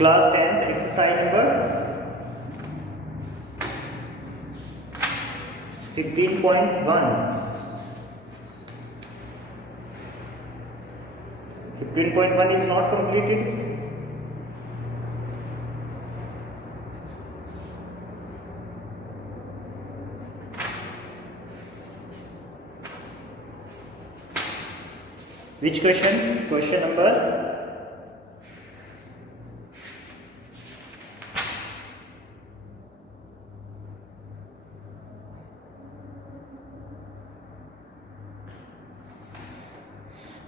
Class 10th exercise number 15.1 is not completed. Which question? Question number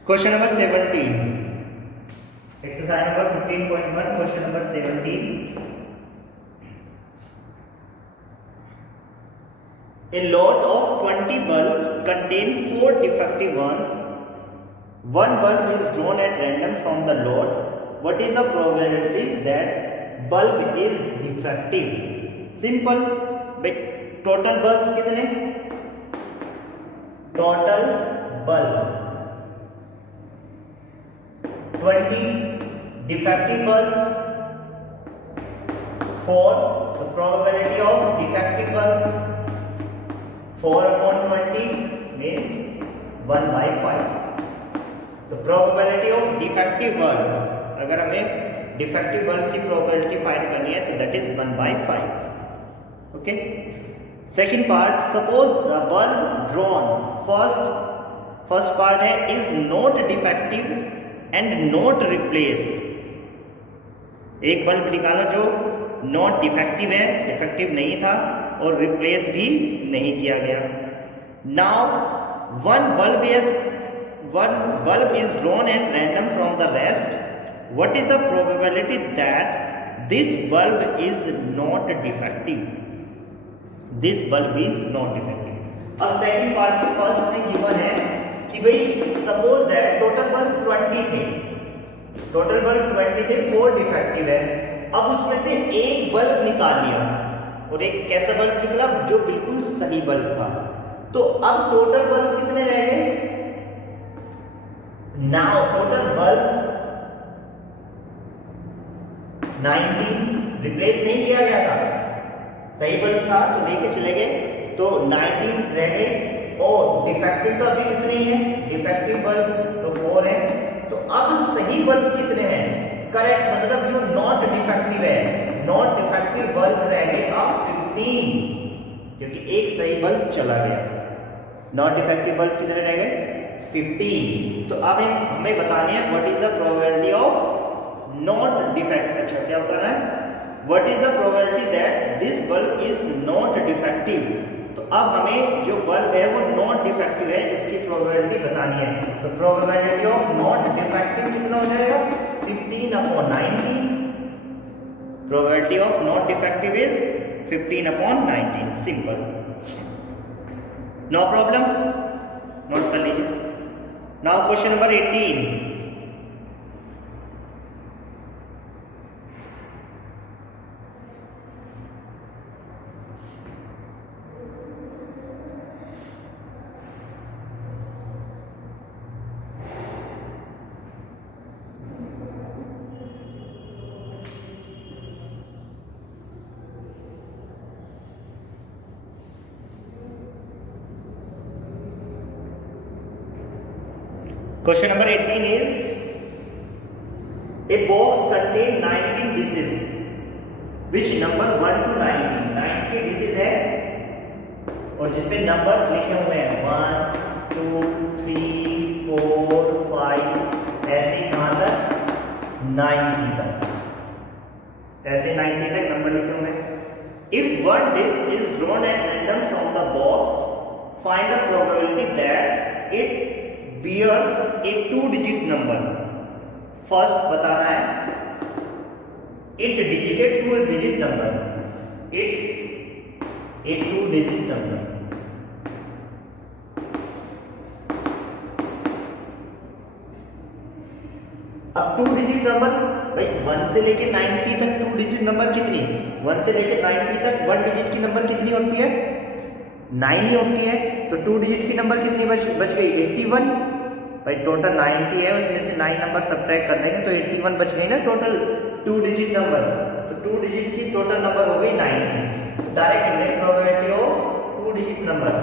Question number 17. Exercise number 15.1. Question number 17. A lot of 20 bulbs contain 4 defective ones. One bulb is drawn at random from the lot. What is the probability that bulb is defective? Simple. Total bulbs कितने? Total bulb 20, defective bulb 4. The probability of defective bulb 4 upon 20 means 1 by 5. The probability of defective bulb, अगर हमें defective bulb की probability find करनी है तो that is 1 by 5. Okay. Second part, suppose the bulb drawn first part है is not defective and not replaced. एक bulb निकालो जो नॉट डिफेक्टिव है, डिफेक्टिव नहीं था और रिप्लेस भी नहीं किया गया. Now one bulb is drawn at random from the rest. What is the probability that this bulb is not defective? This bulb is not defective. अब सेकंड पार्ट में फर्स्ट में गिवन है कि भाई सपोज दैट टोटल बल्ब 20 थे, 4 defective है. अब उसमें से एक बल्ब निकाल लिया और एक कैसा बल्ब निकला जो बिल्कुल सही बल्ब था. तो अब टोटल बल्ब कितने रह गए? Now total bulbs 19. रिप्लेस नहीं किया गया था, सही बल्ब था तो लेके चले गए तो 19 रह गए. और डिफेक्टिव तो अभी कितने ही है? डिफेक्टिव बल्ब तो 4 है. तो अब सही बल्ब कितने हैं? करेक्ट मतलब जो नॉट डिफेक्टिव है, नॉट डिफेक्टिव बल्ब रह गए अब 15, क्योंकि एक सही बल्ब चला गया. नॉट डिफेक्टिव बल्ब कितने रह गए? 15. तो अब हमें बतानी है what is the probability of not defective. अच्छा क्या बताना है? What is the probability that this bulb is not defective. तो अब हमें जो बल्ब है वो नॉट डिफेक्टिव है इसकी प्रोबेबिलिटी बतानी है. तो प्रोबेबिलिटी ऑफ नॉट डिफेक्टिव कितना हो जाएगा? 15 upon 19. Probability of not defective is 15 upon 19. Simple, no problem, note कर लीजिए. Now question number 18. Question number 18 is, a box contain 19 dishes. Which number 1 to 90? 90 dishes है और जिसपे नंबर लिखे हुए हैं 1, 2, 3, 4, 5 ऐसे कहाँ तक? 90 तक. ऐसे 90 तक नंबर लिखे हुए हैं. If one dish is drawn at random from the box, find the probability that it bears a 2-digit number. First बताना है it digit 2-digit number. It a 2-digit number. अब 2-digit नंबर भाई 1 से लेके 90 तक 2-digit नंबर कितनी? 1 से लेके 90 तक 1 डिजिट की नंबर कितनी होती है? 9 ही होती है. तो 2 डिजिट की नंबर कितनी बच गई? 81. भाई टोटल 90 है, उसमें से 9 नंबर सब्ट्रैक्ट कर देंगे तो 81 बच गई ना टोटल 2 डिजिट नंबर, तो 2 डिजिट की टोटल नंबर हो गई 90। डायरेक्ट लिख दें probability of 2 digit number.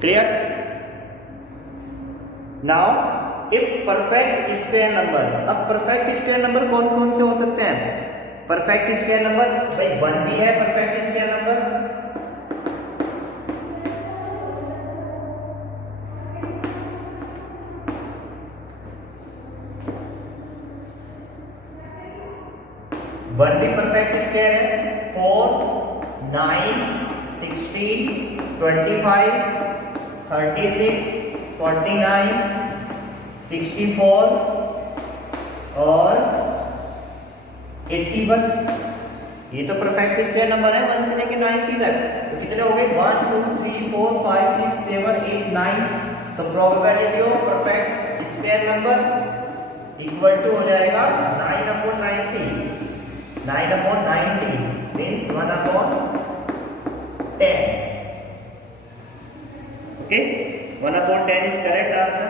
Clear. Now if perfect square number, अब परफेक्ट स्क्वायर नंबर कौन कौन से हो सकते हैं? परफेक्ट स्क्वायर नंबर भाई 1 भी है परफेक्ट स्क्वायर नंबर, वन भी परफेक्ट स्क्वायर है। 4, 9, 16, 25, 36, 49, 64 और 81, ये तो परफेक्ट स्क्वायर नंबर है 1 से लेके 90 तक। तो कितने हो गए? 1 2 3 4 5 6 7 8 9। तो probability of perfect square number equal to हो जाएगा 9/90। 9/90 means 1/10। Okay, 1/10 is correct answer.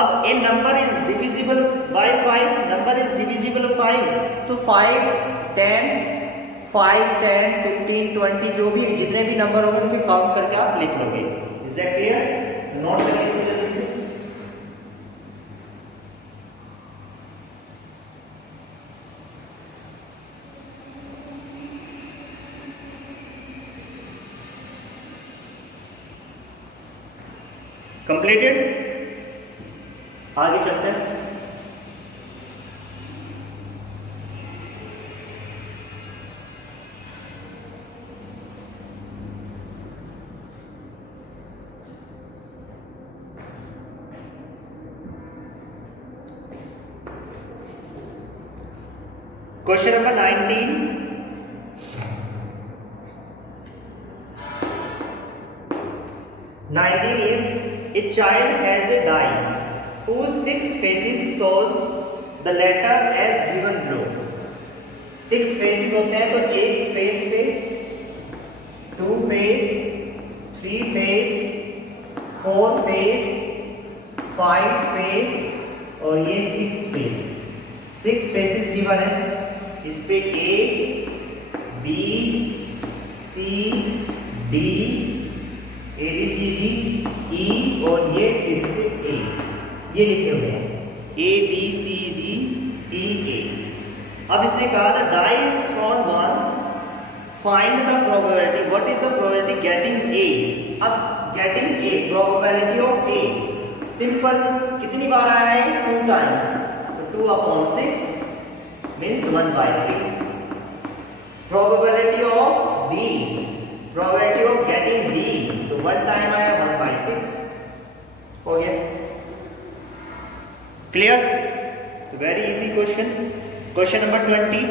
अब A number is divisible by 5, number is divisible 5, तो 5, 10, 15, 20 जो भी जितने भी नंबर होंगे उनके काउंट करके आप लिख लोगे। Is that clear? नोट करें इसको जल्दी से। कंप्लीटेड। आगे चलते हैं। Question number 19। is a child has a die whose 6 faces shows the letter as given below। 6 faces होते हैं, तो एक फेस पे 2 फेस, 3 फेस, 4 फेस, 5 फेस और ये 6 फेस। 6 फेसेस गिवन है, इस पे ए, बी, सी, डी, ABCD, E और ये फिर से A, ये लिखे हुए हैं ABCDEA। अब इसने कहा था die is found once, find the probability, what is the probability getting A। अब getting A, probability of A, simple, कितनी बार आया है? 2 times, तो 2/6 means 1/3। probability of B, probability of getting D, तो 1 टाइम आया 1/6 हो गया। क्लियर? तो very easy question. Question number 20।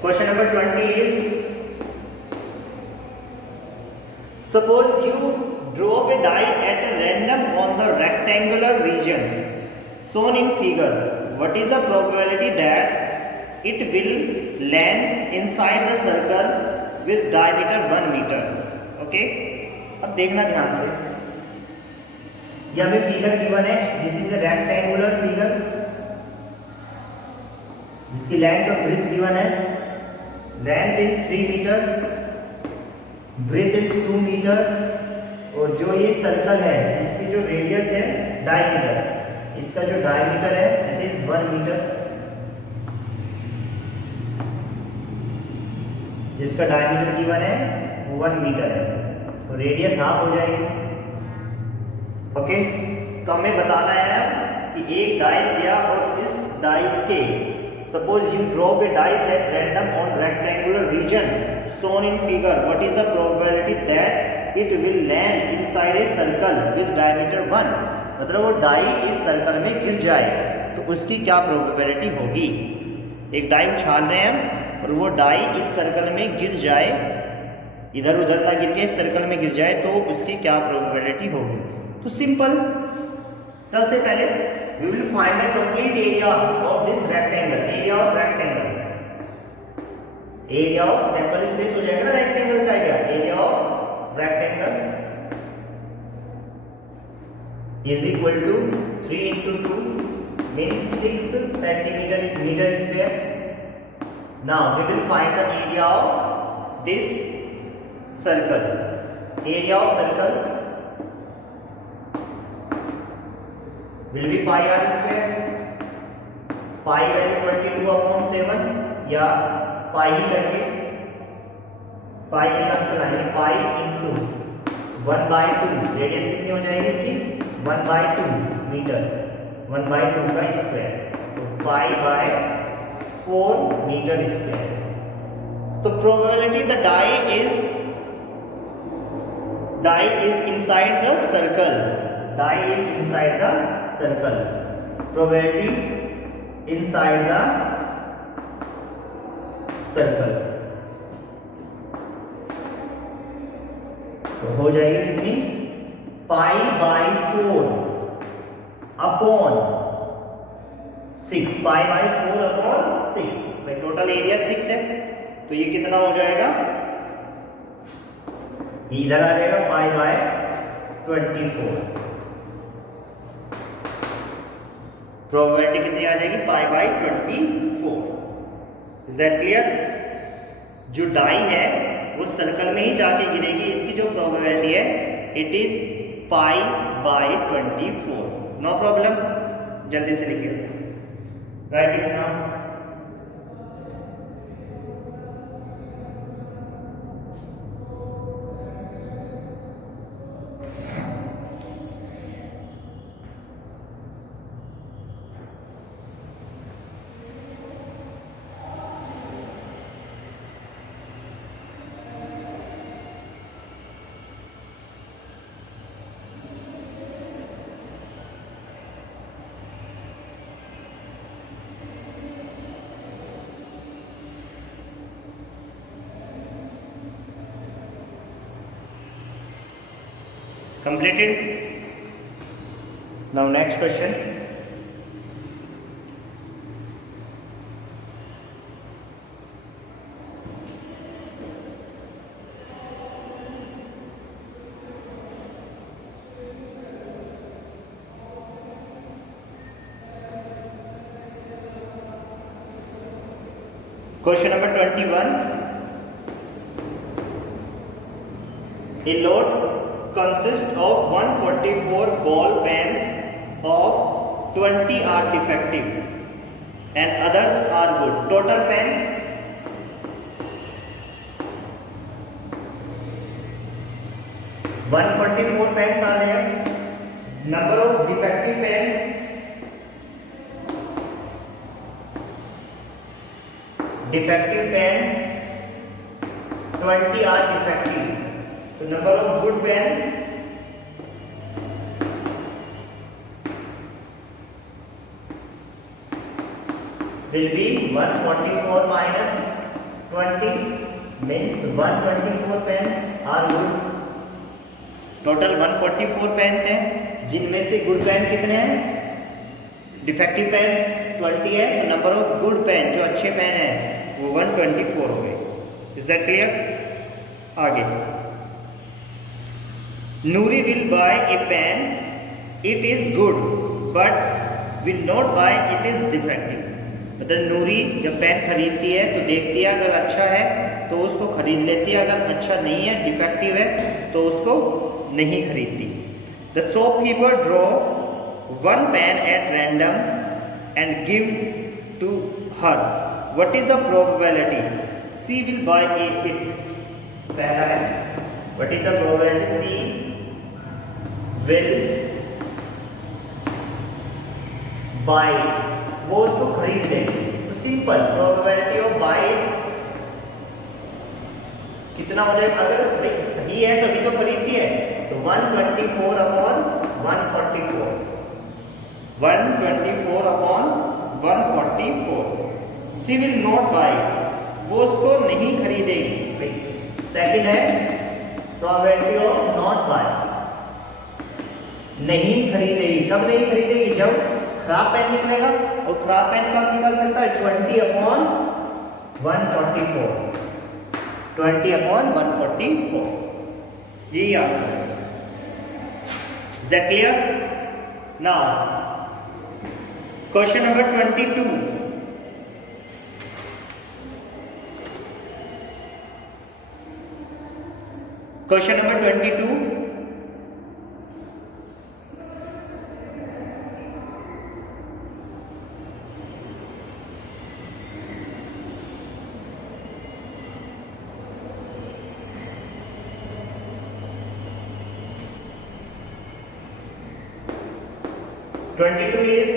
Question number 20 is, suppose you drop a die at random on the rectangular region shown in figure. What is the probability that it will land inside the circle with diameter 1 meter? Okay? अब देखना ध्यान से, ये हमें figure given है, this is a rectangular figure जिसकी length और breadth given है। Length is 3 metre, breadth is 2 metre और जो ये सर्कल है इसकी जो रेडियस है डायमीटर, इसका जो डायमीटर है इट इज 1 मीटर, जिसका डायमीटर गिवन है वो 1 मीटर है, तो रेडियस हाफ हो जाएगी। ओके, तो हमें बताना है कि एक डाइस लिया और इस डाइस के suppose you drop a dice at random on rectangular region shown in figure, what is the probability that it will land inside a circle with diameter 1? मतलब वो डाई इस सर्कल में गिर जाए तो उसकी क्या प्रोबेबिलिटी होगी। एक डाई उछाल रहे हैं हम और वो डाई इस सर्कल में गिर जाए, इधर उधर ना गिर के इस सर्कल में गिर जाए, तो उसकी क्या प्रोबेबिलिटी होगी। तो सिंपल, सबसे पहले we will find the complete area of this rectangle, area of rectangle, area of sample space हो जाएगा ना रेक्टेंगल का area, area of rectangle is equal to 3 into 2 means 6 centimeter meter square. Now we will find the area of this circle. Area of circle will be pi r square. Pi value 22/7 या pi ही रखिए, pi में answer आएंगे pi into 1/2, radius कितनी हो जाएगी इसकी 1/2 metre, 1/2 का square, तो पाई बाय 4 मीटर स्क्वायर। तो probability the die is inside the circle, die is inside the circle, probability inside the circle. तो हो जाएगी कितनी pi by 4 upon 6, pi by 4 upon 6, भाई टोटल एरिया 6 है तो ये कितना हो जाएगा, इधर आ जाएगा पाई बाय 24, प्रोबेबिलिटी कितनी आ जाएगी पाई बाय 24। Is that clear. जो डाई है वो सर्कल में ही जाके गिरेगी, इसकी जो प्रोबेबिलिटी है it is pi by 24। No problem, जल्दी से लिखिए, write it now. Completed. Now next question. Question number 21. A load consists of 144 ball pens of 20 are defective and others are good. Total pens 144 pens are there. Number of defective pens defective pens 20 are defective. So number of good pen will be 144 minus 20 means 124 pens are good. Total 144 pens हैं, जिनमें से good pain कितने हैं, defective pen 20 है, तो number of good pain जो अच्छे pen हैं वो 124 हो गए। Is that clear. आगे Nuri will buy a pen, it is good, but will not buy it is defective. मतलब नूरी जब पेन खरीदती है तो देखती है अगर अच्छा है तो उसको खरीद लेती है, अगर अच्छा नहीं है डिफेक्टिव है तो उसको नहीं खरीदती। The shopkeeper draw one pen at random and give to her. What is the probability she will buy it? पहला है what is the probability she will buy it, वो उसको खरीद लेगी। तो simple probability of buy it कितना हो जाएगा, अगर सही है तभी तो खरीदती है, तो 124 upon 144, 124 upon 144. She will not buy, वो उसको नहीं खरीदेगी. सेकंड है प्रोबेबिलिटी ऑफ नॉट बाय, नहीं खरीदेगी. कब नहीं खरीदेगी? जब खराब पेन निकलेगा, और खराब पेन कब निकल सकता है? 20 अपॉन 144, 20 अपॉन 144. यही आंसर है. Is that clear? Now, question number 22. Question number 22. Is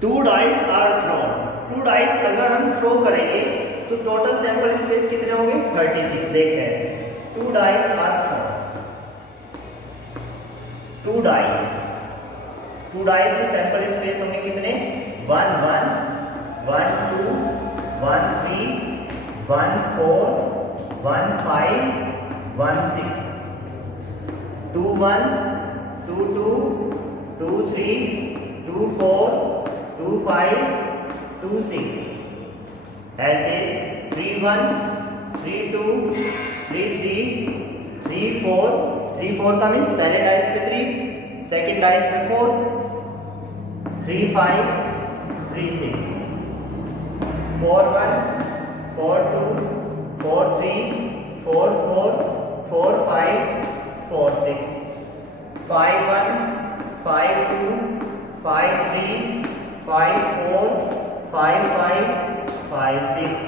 two dice are thrown. Two dice अगर हम थ्रो करेंगे तो टोटल सैंपल स्पेस कितने होंगे? 36. देखते हैं. Two dice are thrown. Two dice तो सैंपल स्पेस होंगे कितने? 1 1 1 2 1 3 1 4 1 5 1 6, 2 1 2 2 2 3 2 4 2 5 2 6. ऐसे 3 1 3 2 3 3 3 4, 3 4 का मीन्स पहले डाइस पे 3, सेकेंड डाइस पे 4, 3 5 3 6, 4 1 4 2 4 3 4 4 4 5 4 6, 5 1 5 2 5 3 5 4 5 5 5 6,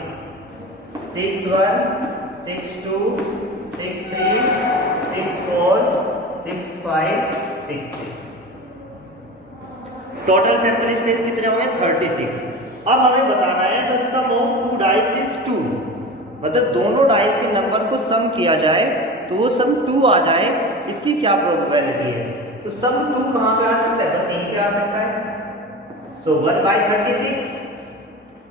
6 1 6 2 6 3 6 4 6 5 6 6. टोटल सैंपल स्पेस कितने होंगे? 36. अब हमें बताना है the sum of two dice is 2. मतलब दोनों डाइस के नंबर को सम किया जाए तो वो सम 2 आ जाए, इसकी क्या प्रोबेबिलिटी है? तो सम 2 कहां पे आ सकता है? बस यहीं पे आ सकता है. सो 1/36.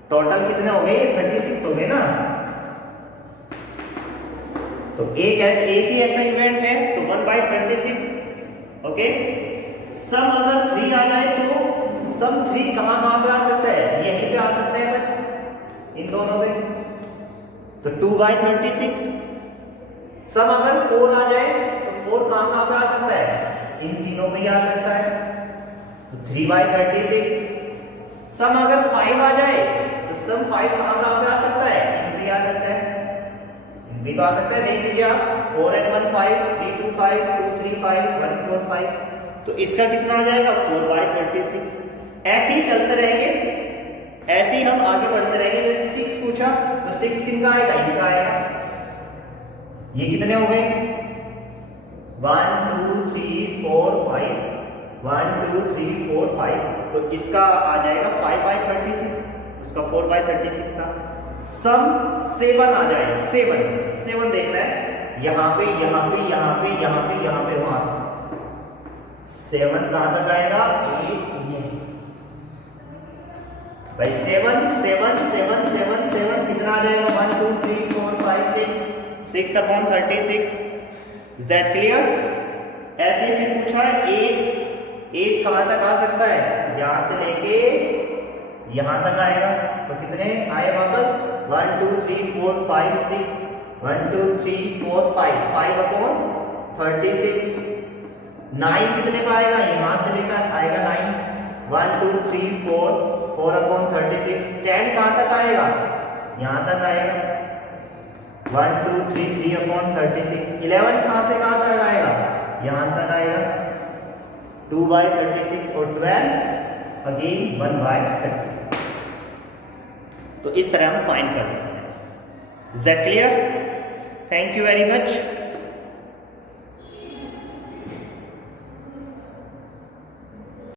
टोटल कितने हो गए? 36 हो गए ना. तो एक ही ऐसा इवेंट है तो 1/36. ओके. सम अगर 3 आ जाए तो सम 3 कहां पे आ सकता है? यहीं पे आ सकता है बस, इन दोनों में. तो 2/36. सम अगर 4 आ जाए तो 4 कहां पे आ सकता है? इन तीनों पे ही आ सकता है. तो 3/36. सम अगर 5 आ जाए तो सम 5 कहां पे आ सकता है? इन भी आ सकता है, इन भी तो आ सकता है. देख लीजिए आप, 4 and 1 5, 3 2 5 2 3 5 1 4 5. तो इसका कितना आ जाएगा? 4/36. ऐसे ही चलते रहेंगे, ऐसे ही हम आगे बढ़ते रहेंगे. जैसे 6 पूछा तो 6 किनका आएगा? इनका आएगा. ये कितने हो गए? 1 2 3 4 5, 1 2 3 4 5. तो इसका आ जाएगा 5/36. उसका 4/36 था. सम 7 आ जाए, 7 देखना है. यहाँ पे यहाँ पे यहाँ पे यहाँ पे यहाँ पे वहां 7 कहां तक आएगा? ये भाई 7 7 7 7 7 कितना आ जाएगा? 1 2 3 4 5 6 6/36. Is that clear? ऐसे ही फिर पूछा है 8 कहां तक आ सकता है? यहां से लेके यहां तक आएगा. तो कितने आए वापस? 1 2 3 4 5 6, 1 2 3 4 5 5/36. 9 कितने का आएगा? यहां से लेकर आएगा 9. 1 2 3 4 4/36. 10 कहां तक आएगा? यहां तक आएगा. 1 2 3 3/36. 11 कहां से कहां तक आएगा? यहां तक आएगा. 2/36 और 12 अगेन 1/36. तो इस तरह हम फाइंड कर सकते हैं. Is that clear? Thank you very much.